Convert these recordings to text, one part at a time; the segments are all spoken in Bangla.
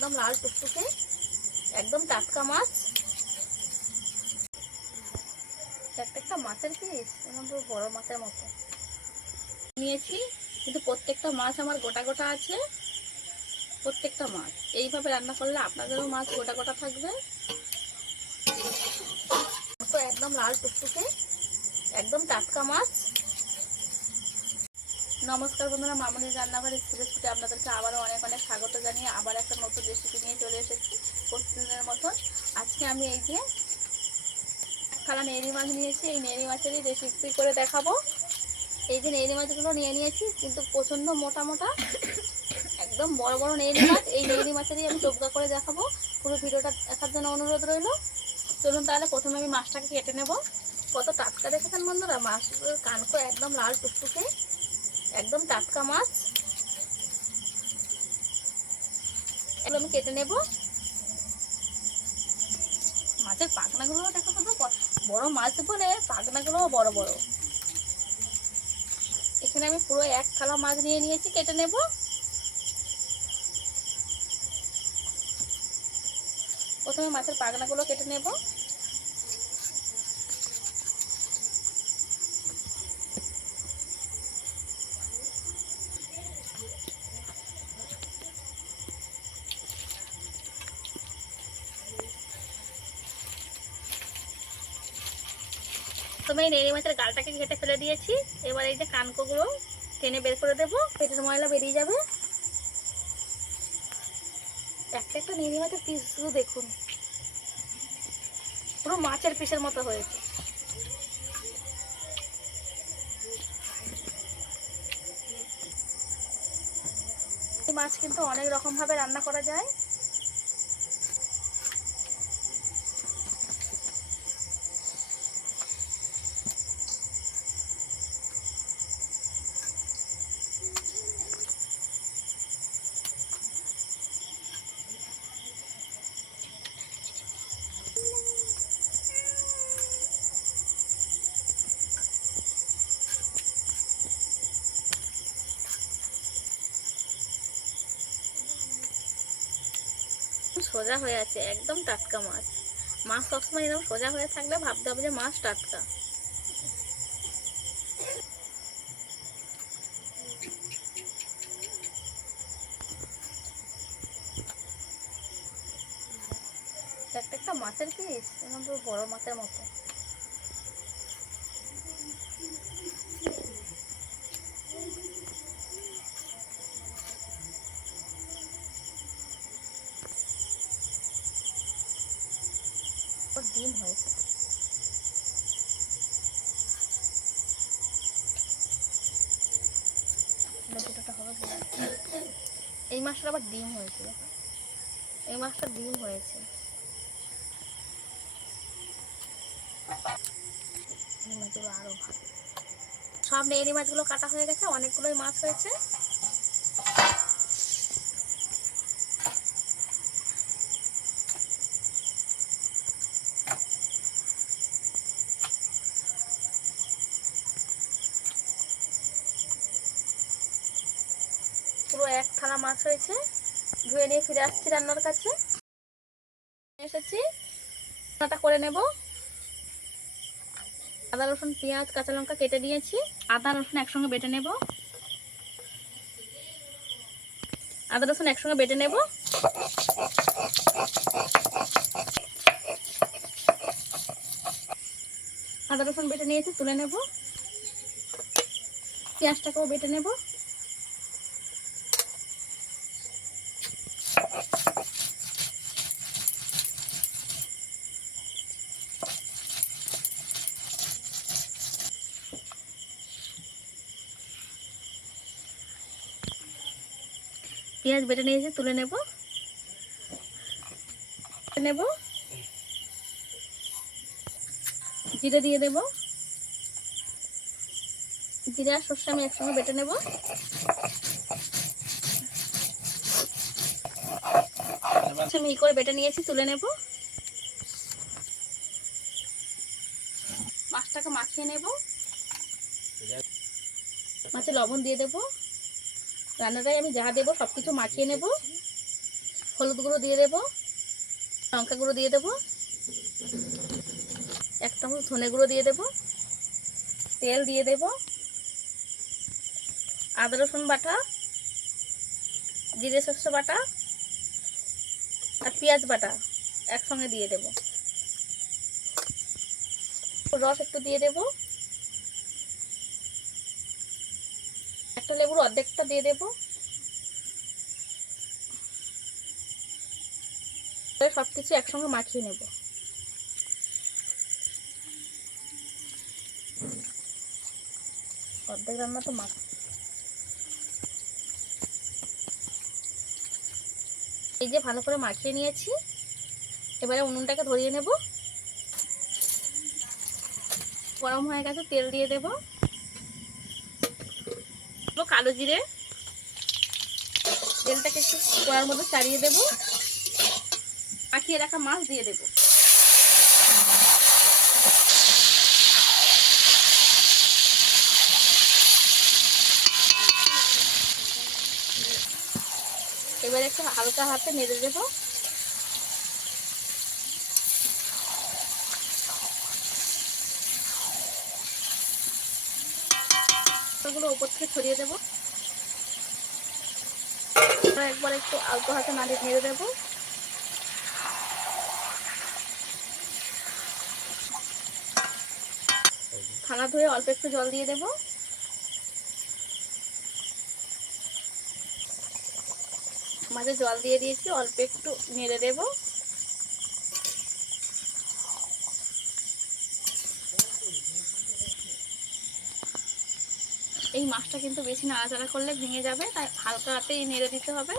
একদম লাল টুকটুকে, একদম টাটকা মাছ। একটা মাছের পিস বড় মাছের মতো। নিয়েছি, কিন্তু প্রত্যেকটা মাছ আমার গোটা গোটা আছে। প্রত্যেকটা মাছ। এইভাবে রান্না করলে আপনাদেরও মাছ গোটা গোটা থাকবে। একদম লাল টুকটুকে, একদম টাটকা মাছ। নমস্কার বন্ধুরা, মামনির রান্নাঘরে ছুটে ছুটে আপনাদেরকে আবারও অনেক অনেক স্বাগত জানিয়ে আবার একটা নতুন রেসিপি নিয়ে চলে এসেছি প্রতিদিনের মতন। আজকে আমি এই যে খালা নেড়ি মাছ নিয়েছি, এই নেড়ি মাছেরই রেসিপি করে দেখাবো। এই যে নেড়ি মাছগুলো নিয়ে নিয়েছি, কিন্তু প্রচণ্ড মোটা মোটা, একদম বড় বড় নেড়ি মাছ। এই নেড়ি মাছেরই আমি টুকরা করে দেখাবো। পুরো ভিডিওটা দেখার জন্য অনুরোধ রইল। চলুন তাহলে প্রথমে আমি মাছটাকে কেটে নেব। কত টাটকা দেখেছেন বন্ধুরা? মাছগুলোর কানকো একদম লাল টুকটুকে। একদম টাটকা মাছ। আমি কেটে নেব। মাছের পাখনাগুলো দেখো কত বড় মাছ বলে পাখনাগুলোও বড় বড়। এখানে আমি পুরো এক থালা মাছ নিয়ে নিয়েছি, কেটে নেব। প্রথমে মাছের পাখনাগুলো কেটে নেব। প্রথমে নেড়ি মাছের গালটাকে কেটে ফেলে দিয়েছি। এবার এই যে কানকোগুলো টেনে বের করে দেবো। পেটের ময়লা বেরিয়ে যাবে। একটা একটা নেড়ি মাছের পিস শুধু দেখুন। পুরো মাছের পিসের মতো হয়েছে। মাছ কিন্তু অনেক রকম ভাবে রান্না করা যায়। সোজা হয়ে আছে, একদম টাটকা মাছ। মাছ সবসময় এরকম সোজা হয়ে থাকলে ভাবতে হবে যে মাছ টাটকা। একটা একটা মাছের পিস এরকম বড় মাছের মতো ওর ডিম হয়েছে দুটোটা হবে কি? এই মাছটা আবার ডিম হয়েছে এই মাছটা ডিম হয়েছে। এই মাছগুলো আরও ভালো। সব নেই মাছগুলো কাটা হয়ে গেছে, অনেকগুলোই মাছ হয়েছে পুরো এক থালা মাছ হয়েছে, ধুয়ে নিয়ে ফিরে আসছি রান্নার কাছে। এসেছি, রান্নাটা করে নেব। আদা, রসুন, পেঁয়াজ, কাঁচা লঙ্কা কেটে নিয়েছি। আদা, রসুন একসঙ্গে বেটে নেব। আদা, রসুন একসঙ্গে বেটে নেব। আদা, রসুন বেটে নিয়েছি, তুলে নেব। পেঁয়াজটাকেও বেটে নেব। পেঁয়াজ বেটে নিয়েছি, তুলে নেব। নেব। জিরে দিয়ে দেব। জিরে আর সর্ষে আমি একসঙ্গে বেটে নেব। মিহি করে বেটে নিয়েছি, তুলে নেব। মাছটাকে মাখিয়ে নেব। মাছে লবণ দিয়ে দেব। রান্নাটায় আমি যা দেবো সব কিছু মাখিয়ে নেব। হলুদ গুঁড়ো দিয়ে দেবো, লঙ্কা গুঁড়ো দিয়ে দেবো, এক চামচ ধনে গুঁড়ো দিয়ে দেবো, তেল দিয়ে দেবো, আদা রসুন বাটা, জিরে শস্য বাটা আর পেঁয়াজ বাটা একসঙ্গে দিয়ে দেব। রস একটু দিয়ে দেব। একটা লেবুর অর্ধেকটা দিয়ে দেব। সব কিছু একসঙ্গে মাখিয়ে নেব। অর্ধেক রান্না তো মাখ এই যে ভালো করে মাখিয়ে নিয়েছি। এবারে উনুনটাকে ধরিয়ে নেব। গরম হয়ে গেছে, তেল দিয়ে দেবো। কালো জিরে। তেলটাকে একটু কড়ার মধ্যে চাড়িয়ে দেব। পাখিয়ে রাখা মাছ দিয়ে দেব। এবার একটু হালকা হাতে নেড়ে দেবো। গুলো উপর থেকে ছড়িয়ে দেবো। একবার একটু আলতো হাতে নাড়িয়ে নেড়ে দেবো। থালা ধুয়ে অল্প একটু জল দিয়ে দেবো। মাঝে জল দিয়ে দিয়েছি, অল্প একটু নেড়ে দেবো। এই মাছটা কিন্তু বেশি নাড়াচাড়া করলে ভেঙে যাবে, তাই হালকা হাতেই নেড়ে দিতে হবে।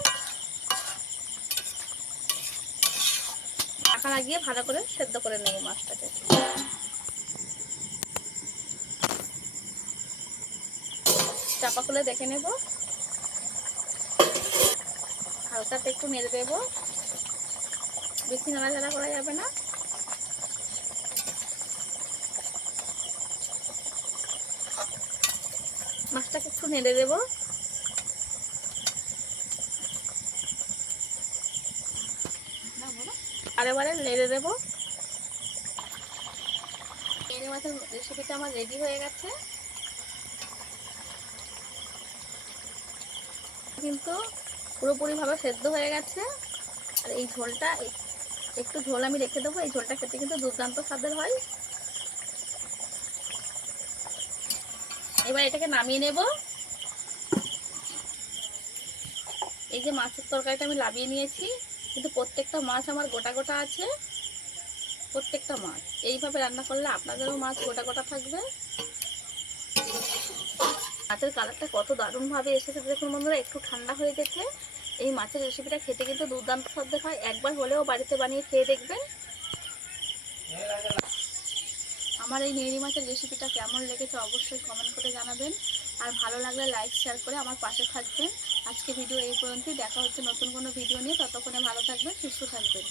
ঢাকা লাগিয়ে ভালো করে সেদ্ধ করে নেব মাছটাকে। চাপা খুলে দেখে নেব। হালকাতে একটু নেড়ে দেবো। বেশি নাড়াচাড়া করা যাবে না। মাছটাকে একটু নেড়ে দেবো। আর এবারে নেড়ে দেবো। চিংড়ি মাছের রেসিপিটা আমার রেডি হয়ে গেছে। কিন্তু পুরোপুরিভাবে সেদ্ধ হয়ে গেছে। আর এই ঝোলটা, একটু ঝোল আমি রেখে দেবো। এই ঝোলটা খেতে কিন্তু দুর্দান্ত স্বাদের হয়। এবার এটাকে নামিয়ে নেব। এই যে মাছের তরকারিটা আমি লাভিয়ে নিয়েছি, কিন্তু প্রত্যেকটা মাছ আমার গোটা গোটা আছে। প্রত্যেকটা মাছ। এইভাবে রান্না করলে আপনাদেরও মাছ গোটা গোটা থাকবে। মাছের কালারটা কত দারুণভাবে এসেছে দেখুন বন্ধুরা, একটু ঠান্ডা হয়ে গেছে। এই মাছের রেসিপিটা খেতে কিন্তু দুর্দান্ত স্বাদের হয়। একবার হলেও বাড়িতে বানিয়ে খেয়ে দেখবেন। আমার এই নেড়ি মাছের রেসিপিটা কেমন লেগেছে অবশ্যই কমেন্ট করে জানাবেন। আর ভালো লাগলে লাইক শেয়ার করে আমার পাশে থাকবেন। আজকে ভিডিও এই পর্যন্তই। দেখা হচ্ছে নতুন কোনো ভিডিও নিয়ে। ততক্ষণে ভালো থাকবেন, সুস্থ থাকবেন।